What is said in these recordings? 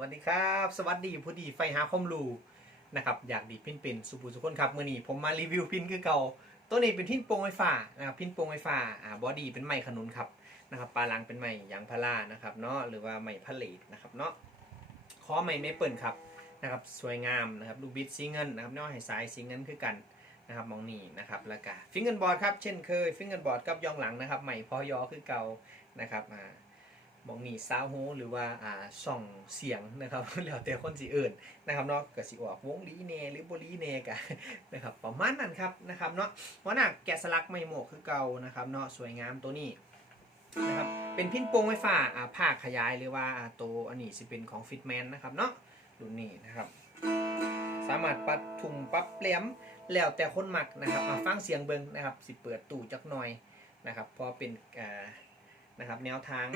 วัสดีครับ สวัสดีผู้ดีไฟหาคอมรูนะครับอยากดีพินเป็นสุภูสุคนครับมื่อนี้ผมมารีวิวพินคือเก่าตัวนี้เป็นพินโปร่งไฟฟ้านะครับพินโปร่งไฟฟ้าอ่าบอดี้เป็นไม้ขนุนครับนะครับปลาลังเป็นไม้ยางพารานะครับเนาะหรือว่าไม้พะเลตนะครับเนาะคอไม้ไม่เปิ่นครับนะครับสวยงามนะครับลูบิดสีเงินนะครับเนาะให้สายสีเงินคือกันนะครับมองนี่นะครับแล้วก็ฟิงเกิลบอร์ดครับเช่นเคยฟิงเกิลบอร์ดกับยองหลังนะครับใหม่พอยอคือเก่านะครับอ่า มองนี่ซาวโฮหรือว่าอ่าส่องเสียงนะครับแล้วแต่คนสิเอื่นนะครับเนาะก็สิออกวงลีเนหรือบลีเนกันนะครับประมาณนั้นครับนะครับเนาะเพราะน่ะแกะสลักไม่โมกคือเก่านะครับเนาะสวยงามตัวนี้นะครับเป็นพินโปงไฟฟ้าอ่าภาคขยายหรือว่าตัวอันนี้สิเป็นของฟิตแมนนะครับเนาะรุ่นนี้นะครับ สามารถปรับทุงปรับแหลมแล้วแต่คนหมักนะครับฟังเสียงเบิงนะครับสิเปิดตู้จักหน่อยนะครับพอเป็นอ่า นะครับ แนวทาง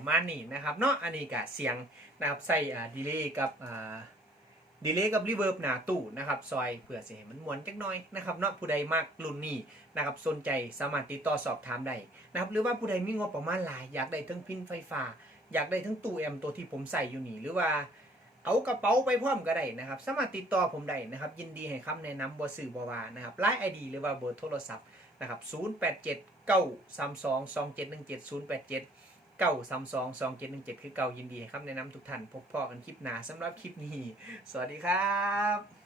ประมาณนี้นะครับเนาะอันนี้ก็เสียงนะครับใส่อ่าดีเลย์กับอ่าดีเลย์กับรีเวิร์บหนาตู้นะครับซอยเพื่อเสิให้มันมวนจักน่อยนะครับเนาะผู้ใดมากรุ่นนี้นะครับสนใจสามารถติดต่อสอบถามได้นะครับหรือว่าผู้ใดมีงบประมาณหลายอยากได้ทั้งพินไฟฟ้า อยากได้ทั้งตู้แอมตัวที่ผมใส่อยู่นี่หรือว่าเอากระเป๋าไปพร้อมก็ได้นะครับ สามารถติดต่อผมได้นะครับ ยินดีให้คำแนะนำบ่สื่อบ่วานะครับไลน์ไอดีหรือว่าเบอร์โทรศัพท์นะครับ ก้าสามสองสองเจ็ดหนึ่งเจ็ดคือเก่ายินดีครับแนะนำทุกท่านพบพ่อกันคลิปหน้าสำหรับคลิปนี้ สวัสดีครับ